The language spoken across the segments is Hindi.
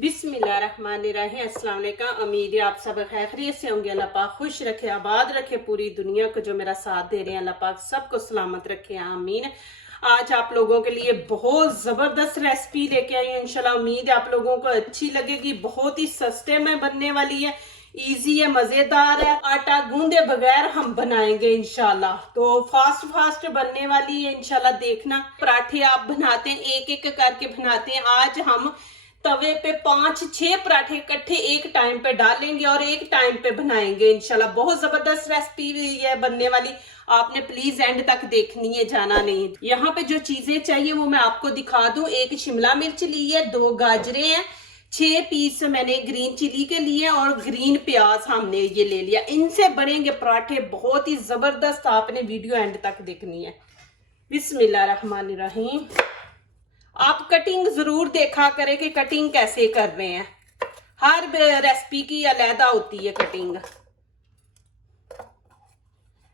बिस्मिल्लाहिर्रहमानिर्रहीम। अस्सलाम वालेकुम। उम्मीद है आप सब खैरियत से होंगे। अल्लाह पाक खुश रखे, आबाद रखे पूरी दुनिया को। जो मेरा साथ दे रहे हैं, अल्लाह पाक सबको सलामत रखे, आमीन। आज आप लोगों के लिए बहुत ज़बरदस्त रेसिपी लेके आई हूँ। इंशाल्लाह उम्मीद है आप लोगों को अच्छी लगेगी। बहुत ही सस्ते में बनने वाली है, इजी है, मज़ेदार है। आटा गूंदे बगैर हम बनाएंगे इंशाल्लाह। तो फास्ट बनने वाली है इंशाल्लाह। देखना, पराठे आप बनाते हैं, एक एक करके बनाते हैं। आज हम तवे पे 5-6 पराठे इकट्ठे एक टाइम पे डालेंगे और एक टाइम पे बनाएंगे इंशाल्लाह। बहुत जबरदस्त रेसिपी है बनने वाली। आपने प्लीज एंड तक देखनी है, जाना नहीं। यहाँ पे जो चीजें चाहिए वो मैं आपको दिखा दूं। एक शिमला मिर्च ली है, 2 गाजरें हैं, 6 पीस मैंने ग्रीन चिली के लिए और ग्रीन प्याज हमने ये ले लिया। इनसे बनेंगे पराठे बहुत ही जबरदस्त। आपने वीडियो एंड तक देखनी है। बिस्मिल्लाहिर्रहमानिर्रहीम। आप कटिंग जरूर देखा करें कि कटिंग कैसे कर रहे हैं। हर रेसिपी की अलग होती है कटिंग।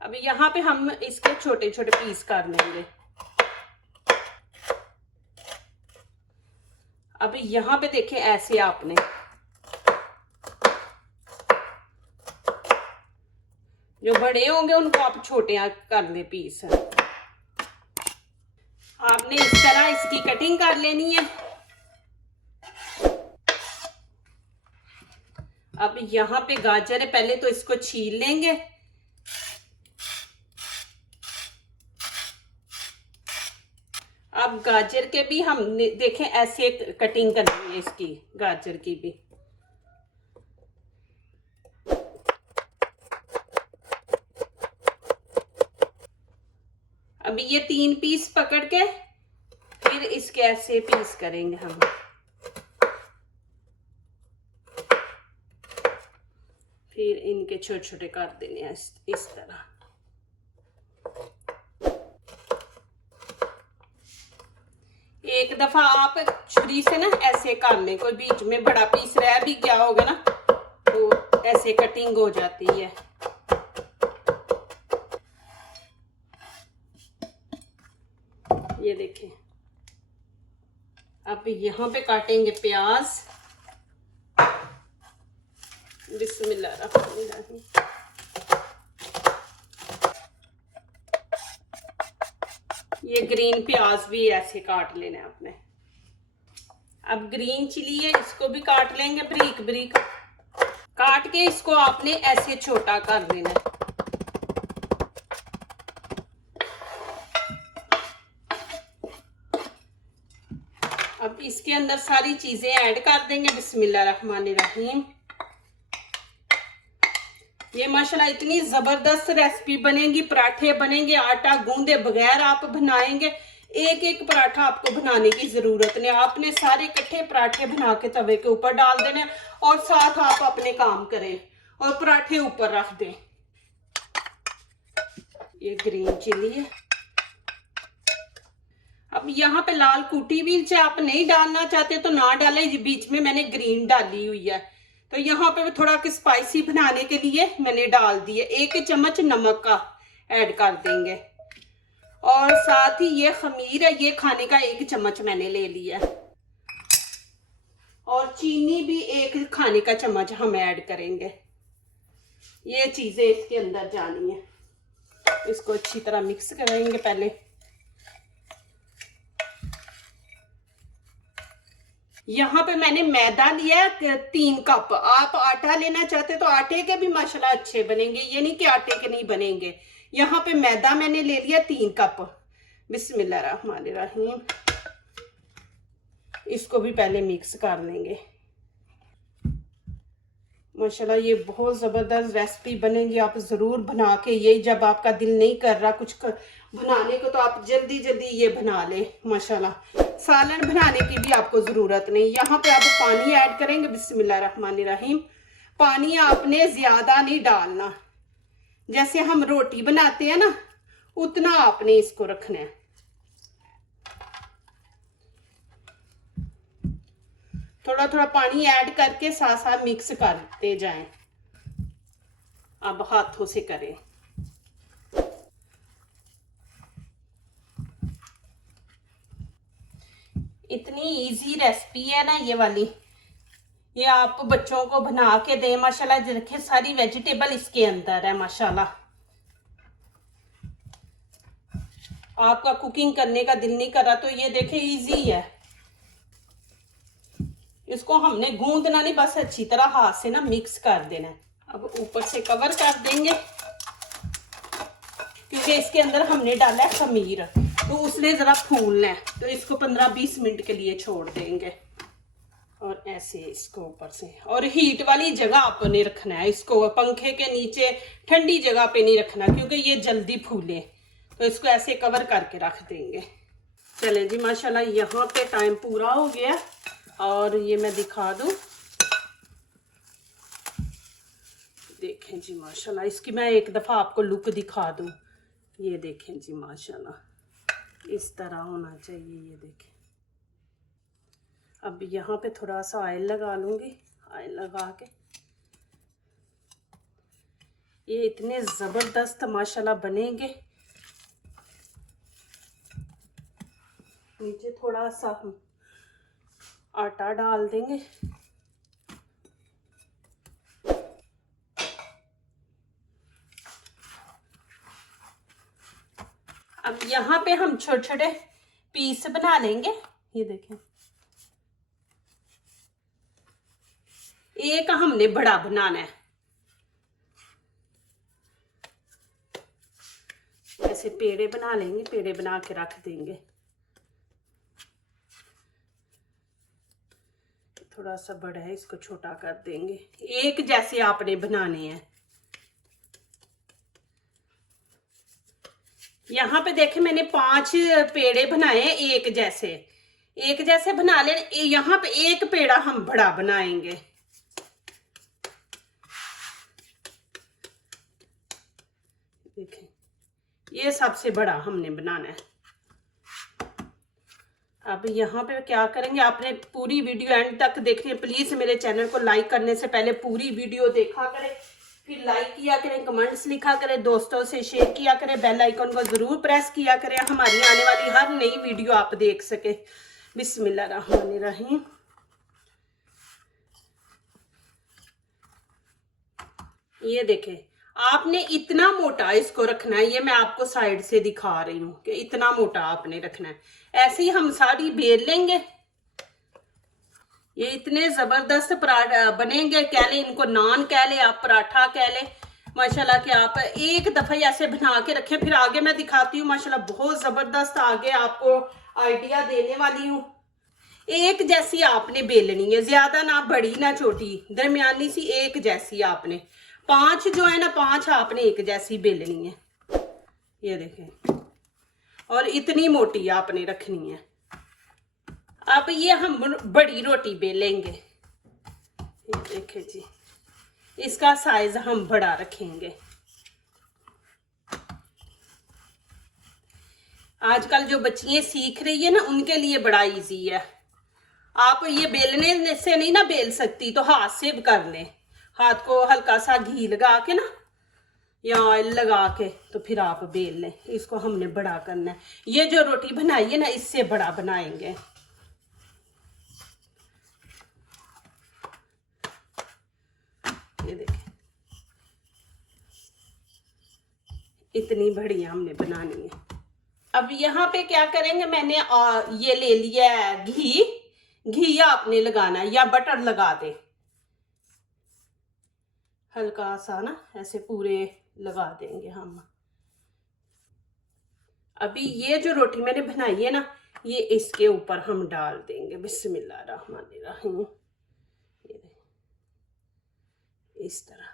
अब यहाँ पे हम इसके छोटे छोटे पीस कर लेंगे। अब यहाँ पे देखें, ऐसे आपने जो बड़े होंगे उनको आप छोटे कर ले पीस। आपने इस तरह इसकी कटिंग कर लेनी है। अब यहाँ पे गाजर है, पहले तो इसको छील लेंगे। अब गाजर के भी हम देखें ऐसे कटिंग करनी है इसकी, गाजर की भी। अभी ये 3 पीस पकड़ के फिर इसके ऐसे पीस करेंगे हम। फिर इनके छोटे छोटे कर देने हैं इस तरह। एक दफा आप छुरी से ना ऐसे कर लें, कोई बीच में बड़ा पीस रह भी गया होगा ना तो ऐसे कटिंग हो जाती है। ये देखें। अब यहाँ पे काटेंगे प्याज। बिस्मिल्लाहिर्रहमानिर्रहीम। ये ग्रीन प्याज भी ऐसे काट लेना है आपने। अब ग्रीन चिली है, इसको भी काट लेंगे बारीक बारीक। काट के इसको आपने ऐसे छोटा कर लेना है। अब इसके अंदर सारी चीजें ऐड कर देंगे। बिस्मिल्लाहिर्रहमानिर्रहीम। ये माशाल्लाह इतनी जबरदस्त रेसिपी बनेगी, पराठे बनेंगे आटा गूंदे बगैर आप बनाएंगे। एक एक पराठा आपको बनाने की जरूरत नहीं, आपने सारे इकट्ठे पराठे बना के तवे के ऊपर डाल देने और साथ आप अपने काम करें और पराठे ऊपर रख दें। ये ग्रीन चिली है। अब यहाँ पे लाल कुटी मिर्च आप नहीं डालना चाहते तो ना डालें, बीच में मैंने ग्रीन डाली हुई है। तो यहाँ पे थोड़ा स्पाइसी बनाने के लिए मैंने डाल दिए। 1 चम्मच नमक का ऐड कर देंगे और साथ ही ये खमीर है, ये खाने का 1 चम्मच मैंने ले लिया और चीनी भी 1 खाने का चम्मच हम ऐड करेंगे। ये चीजें इसके अंदर जानी है। इसको अच्छी तरह मिक्स करेंगे पहले। यहाँ पे मैंने मैदा लिया है 3 कप। आप आटा लेना चाहते तो आटे के भी माशाल्लाह अच्छे बनेंगे, ये नहीं कि आटे के नहीं बनेंगे। यहाँ पे मैदा मैंने ले लिया 3 कप। बिस्मिल्लाहिर्रहमानिर्रहीम। इसको भी पहले मिक्स कर लेंगे। माशाल्लाह ये बहुत ज़बरदस्त रेसिपी बनेगी। आप ज़रूर बना के, ये जब आपका दिल नहीं कर रहा कुछ बनाने को तो आप जल्दी जल्दी ये बना ले। माशाल्लाह सालन बनाने की भी आपको ज़रूरत नहीं। यहाँ पे आप पानी ऐड करेंगे। बिस्मिल्लाहिर्रहमानिर्रहीम। पानी आपने ज़्यादा नहीं डालना, जैसे हम रोटी बनाते हैं ना उतना आपने इसको रखना है। थोड़ा थोड़ा पानी ऐड करके साथ साथ मिक्स करते जाएं। अब हाथों से करें। इतनी इजी रेसिपी है ना ये वाली, ये आप बच्चों को बना के दें माशाल्लाह। देखिए सारी वेजिटेबल इसके अंदर है माशाल्लाह। आपका कुकिंग करने का दिल नहीं कर रहा तो ये देखिए इजी है। इसको हमने गूंदना नहीं, बस अच्छी तरह हाथ से ना मिक्स कर देना है। अब ऊपर से कवर कर देंगे क्योंकि इसके अंदर हमने डाला है खमीर, तो उसने जरा फूलना है, तो इसको 15-20 मिनट के लिए छोड़ देंगे। और ऐसे इसको ऊपर से, और हीट वाली जगह आपने रखना है इसको, पंखे के नीचे ठंडी जगह पे नहीं रखना क्योंकि ये जल्दी फूले। तो इसको ऐसे कवर करके रख देंगे। चले जी माशाल्लाह, यहाँ पे टाइम पूरा हो गया और ये मैं दिखा दूँ। देखें जी माशाल्लाह, इसकी मैं एक दफ़ा आपको लुक दिखा दूँ। ये देखें जी माशाल्लाह, इस तरह होना चाहिए। ये देखें। अब यहाँ पे थोड़ा सा ऑयल लगा लूँगी। ऑयल लगा के ये इतने ज़बरदस्त माशाल्लाह बनेंगे। नीचे थोड़ा सा हम आटा डाल देंगे। अब यहाँ पे हम छोटे छोटे पीस बना लेंगे। ये देखें, एक हमने बड़ा बनाना है। ऐसे पेड़े बना लेंगे, पेड़े बना के रख देंगे। थोड़ा सा बड़ा है, इसको छोटा कर देंगे। एक जैसे आपने बनाने हैं। यहाँ पे देखे मैंने 5 पेड़े बनाए एक जैसे। एक जैसे बना ले। यहाँ पे एक पेड़ा हम बड़ा बनाएंगे। देखें, ये सबसे बड़ा हमने बनाना है। अब यहाँ पे क्या करेंगे, आपने पूरी वीडियो एंड तक देखनी है। प्लीज मेरे चैनल को लाइक करने से पहले पूरी वीडियो देखा करें, फिर लाइक किया करें, कमेंट्स लिखा करें, दोस्तों से शेयर किया करें, बेल आइकन को जरूर प्रेस किया करें, हमारी आने वाली हर नई वीडियो आप देख सके। बिस्मिल्लाहिर्रहमानिर्रहीम। ये देखें, आपने इतना मोटा इसको रखना है। ये मैं आपको साइड से दिखा रही हूँ कि इतना मोटा आपने रखना है। ऐसे ही हम सारी बेल लेंगे। ये इतने जबरदस्त पराठा बनेंगे। कह ले इनको नान कह ले, आप पराठा कह ले माशाल्लाह। कि आप एक दफा ऐसे बना के रखें, फिर आगे मैं दिखाती हूँ माशाल्लाह। बहुत जबरदस्त आगे आपको आइडिया देने वाली हूँ। एक जैसी आपने बेलनी है, ज्यादा ना बड़ी ना छोटी, दरमियानी सी एक जैसी आपने। 5 जो है ना, 5 आपने एक जैसी बेलनी है। ये देखें, और इतनी मोटी आपने रखनी है। अब ये हम बड़ी रोटी बेलेंगे। ये देखें जी, इसका साइज हम बड़ा रखेंगे। आजकल जो बच्चियां सीख रही है ना, उनके लिए बड़ा इजी है। आप ये बेलने से नहीं ना बेल सकती तो हाथ से कर लें। हाथ को हल्का सा घी लगा के ना, या ऑयल लगा के, तो फिर आप बेल लें। इसको हमने बड़ा करना है। ये जो रोटी बनाई है ना, इससे बड़ा बनाएंगे। ये देखें, इतनी बड़ी हमने बनानी है। अब यहाँ पे क्या करेंगे, मैंने ये ले लिया है घी। घी आपने लगाना है या बटर लगा दे, हल्का सा ना ऐसे पूरे लगा देंगे हम। अभी ये जो रोटी मैंने बनाई है ना, ये इसके ऊपर हम डाल देंगे। बिस्मिल्लाहिर्रहमानिर्रहीम। इस तरह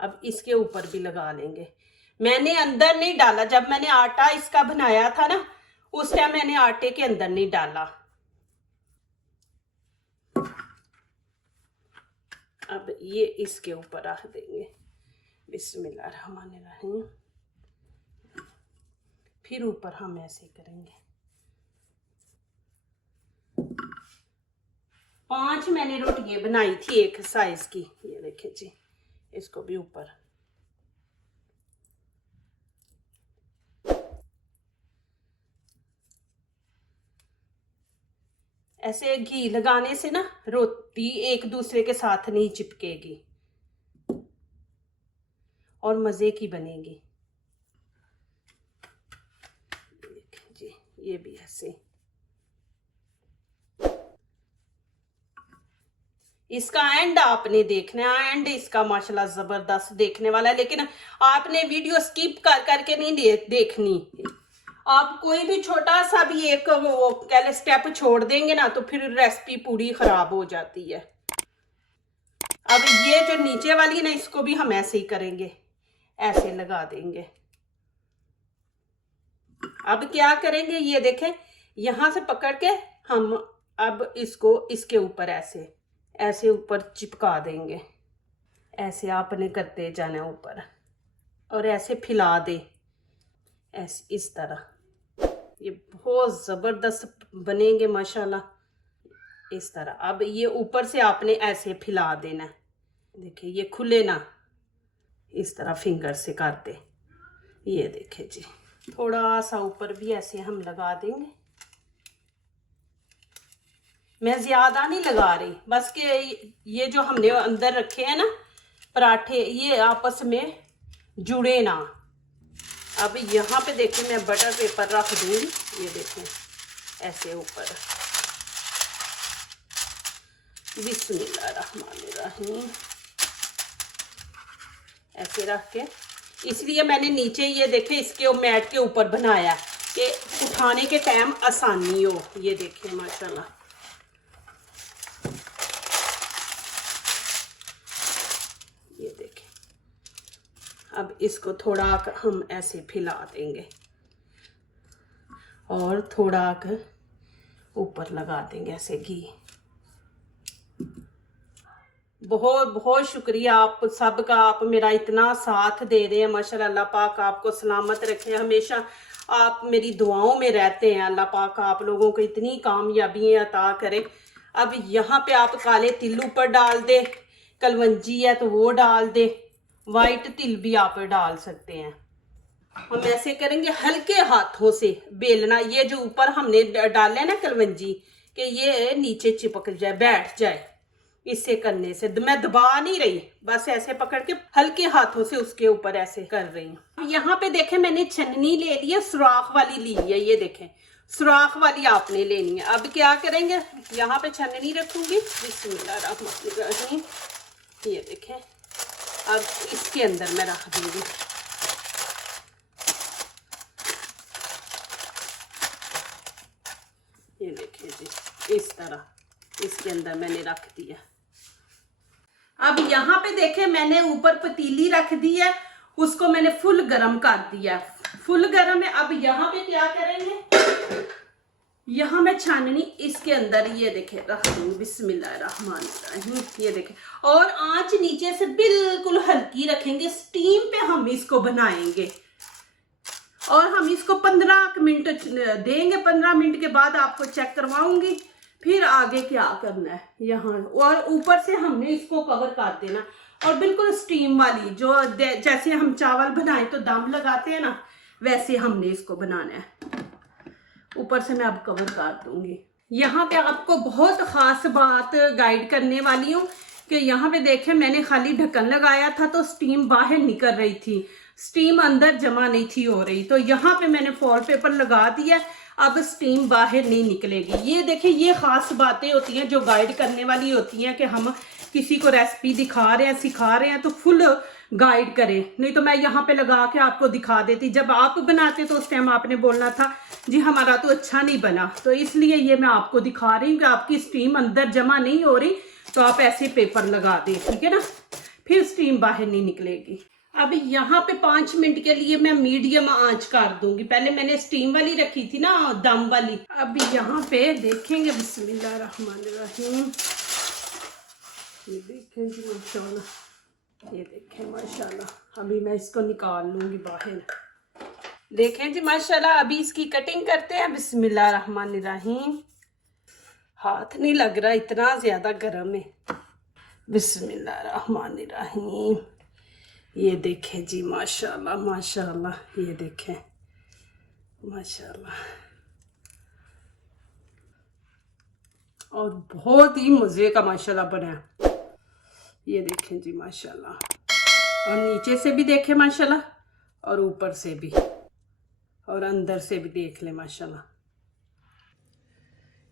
अब इसके ऊपर भी लगा लेंगे। मैंने अंदर नहीं डाला, जब मैंने आटा इसका बनाया था ना, उस टाइम मैंने आटे के अंदर नहीं डाला। अब ये इसके ऊपर रख देंगे। बिस्मिल्लाहिर्रहमानिर्रहीम। फिर ऊपर हम ऐसे करेंगे। 5 मैंने रोटियां बनाई थी एक साइज की। ये देखिए जी, इसको भी ऊपर। ऐसे घी लगाने से ना रोटी एक दूसरे के साथ नहीं चिपकेगी और मज़े की बनेगी। देखें जी, ये भी ऐसे। इसका एंड आपने देखना है, एंड इसका माशाल्लाह ज़बरदस्त देखने वाला है, लेकिन आपने वीडियो स्किप कर करके नहीं देखनी। आप कोई भी छोटा सा भी एक वो कह स्टेप छोड़ देंगे ना तो फिर रेसिपी पूरी खराब हो जाती है। अब ये जो नीचे वाली है ना, इसको भी हम ऐसे ही करेंगे, ऐसे लगा देंगे। अब क्या करेंगे, ये देखें, यहां से पकड़ के हम अब इसको इसके ऊपर ऐसे ऐसे ऊपर चिपका देंगे। ऐसे आपने करते जाना ऊपर और ऐसे फैला दे, ऐसे इस तरह। ये बहुत ज़बरदस्त बनेंगे माशाल्लाह, इस तरह। अब ये ऊपर से आपने ऐसे फैला देना। देखिए ये खुले ना, इस तरह फिंगर से करते। ये देखिए जी, थोड़ा सा ऊपर भी ऐसे हम लगा देंगे। मैं ज़्यादा नहीं लगा रही, बस के ये जो हमने अंदर रखे हैं ना पराठे, ये आपस में जुड़े ना। अब यहाँ पे देखिए मैं बटर पेपर रख दूँगी। ये देखें ऐसे ऊपर, बिस्मिल्लाहिर्रहमानिर्रहीम, ऐसे रख के, इसलिए मैंने नीचे ये देखे इसके मैट के ऊपर बनाया कि उठाने के टाइम आसानी हो। ये देखें माशाल्लाह, ये देखें। अब इसको थोड़ा हम ऐसे फैला देंगे और थोड़ा ऊपर लगा देंगे ऐसे घी। बहुत बहुत शुक्रिया आप सबका, आप मेरा इतना साथ दे रहे हैं माशाल्लाह। अल्लाह पाक आपको सलामत रखे, हमेशा आप मेरी दुआओं में रहते हैं। अल्लाह पाक आप लोगों को इतनी कामयाबियाँ अता करे। अब यहाँ पे आप काले तिल ऊपर डाल दे, कलवंजी है तो वो डाल दे, वाइट तिल भी आप डाल सकते हैं। हम ऐसे करेंगे हल्के हाथों से बेलना, ये जो ऊपर हमने डाले ना कलवंजी, कि ये नीचे चिपक जाए, बैठ जाए। इससे करने से मैं दबा नहीं रही, बस ऐसे पकड़ के हल्के हाथों से उसके ऊपर ऐसे कर रही हूँ। यहाँ पे देखें मैंने छन्नी ले ली है, सुराख वाली ली है। ये देखें सुराख वाली आपने लेनी है। अब क्या करेंगे, यहाँ पे छन्नी रखूंगी, बिस्मिल्लाहिर्रहमानिर्रहीम। ये देखें, अब इसके अंदर मैं रख दूंगी। ये देखें जी, इस तरह इसके अंदर मैंने रख दिया। अब यहाँ पे देखें मैंने ऊपर पतीली रख दी है, उसको मैंने फुल गरम कर दिया। फुल गरम है। अब यहाँ पे क्या करेंगे, यहाँ मैं छाननी इसके अंदर ये देखें रख दूंगी, बिस्मिल्लाहिर्रहमानिर्रहीम। ये देखें, और आंच नीचे से बिल्कुल हल्की रखेंगे। स्टीम पे हम इसको बनाएंगे और हम इसको 15 मिनट देंगे। 15 मिनट के बाद आपको चेक करवाऊंगी फिर आगे क्या करना है यहाँ। और ऊपर से हमने इसको कवर कर देना, और बिल्कुल स्टीम वाली, जो जैसे हम चावल बनाए तो दम लगाते हैं ना, वैसे हमने इसको बनाना है। ऊपर से मैं अब कवर कर दूंगी। यहाँ पे आपको बहुत खास बात गाइड करने वाली हूँ कि यहाँ पे देखें मैंने खाली ढक्कन लगाया था तो स्टीम बाहर निकल रही थी, स्टीम अंदर जमा नहीं थी हो रही। तो यहाँ पे मैंने फॉल पेपर लगा दिया, अब स्टीम बाहर नहीं निकलेगी। ये देखिए, ये खास बातें होती हैं जो गाइड करने वाली होती हैं कि हम किसी को रेसिपी दिखा रहे हैं, सिखा रहे हैं तो फुल गाइड करें। नहीं तो मैं यहाँ पे लगा के आपको दिखा देती। जब आप बनाते तो उस टाइम आपने बोलना था जी हमारा तो अच्छा नहीं बना। तो इसलिए ये मैं आपको दिखा रही हूँ कि आपकी स्टीम अंदर जमा नहीं हो रही तो आप ऐसे पेपर लगा दें, ठीक है ना, फिर स्टीम बाहर नहीं निकलेगी। अब यहाँ पे 5 मिनट के लिए मैं मीडियम आंच कर दूंगी। पहले मैंने स्टीम वाली रखी थी ना, दम वाली। अब यहाँ पे देखेंगे, बिस्मिल्लाहिर्रहमानिर्रहीम। ये देखें जी माशाल्लाह, ये देखें माशाल्लाह। अभी मैं इसको निकाल लूंगी बाहर। देखें जी माशाल्लाह, अभी इसकी कटिंग करते हैं। बिस्मिल्लाहिर्रहमानिर्रहीम। हाथ नहीं लग रहा, इतना ज्यादा गर्म है। बिस्मिल्लाहिर्रहमानिर्रहीम। ये देखें जी माशाल्लाह माशाल्लाह, ये देखें माशाल्लाह। और बहुत ही मज़े का माशाल्लाह बना है। ये देखें जी माशाल्लाह, और नीचे से भी देखें माशाल्लाह, और ऊपर से भी, और अंदर से भी देख लें माशाल्लाह।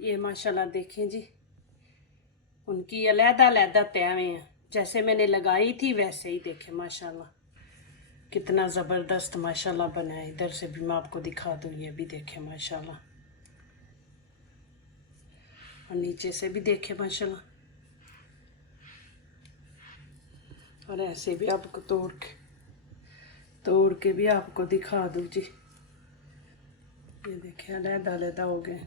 ये माशाल्लाह देखें जी, उनकी अलग-अलग तहवें हैं, जैसे मैंने लगाई थी वैसे ही देखें माशाल्लाह, कितना ज़बरदस्त माशाल्लाह बना है। इधर से भी मैं आपको दिखा दूँ, ये भी देखें माशाल्लाह, और नीचे से भी देखें माशाल्लाह, और ऐसे भी आपको तोड़ के भी आपको दिखा दूँ जी। ये देखें अलग-अलग हो गए।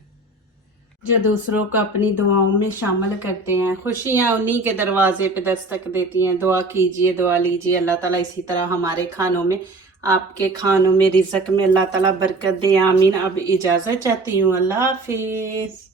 जो दूसरों को अपनी दुआओं में शामिल करते हैं, खुशियाँ उन्हीं के दरवाजे पे दस्तक देती हैं। दुआ कीजिए, दुआ लीजिए, अल्लाह ताला इसी तरह हमारे खानों में, आपके खानों में, रिज़्क़ में अल्लाह ताला बरकत दे, आमीन। अब इजाज़त चाहती हूँ, अल्लाह हाफिज़।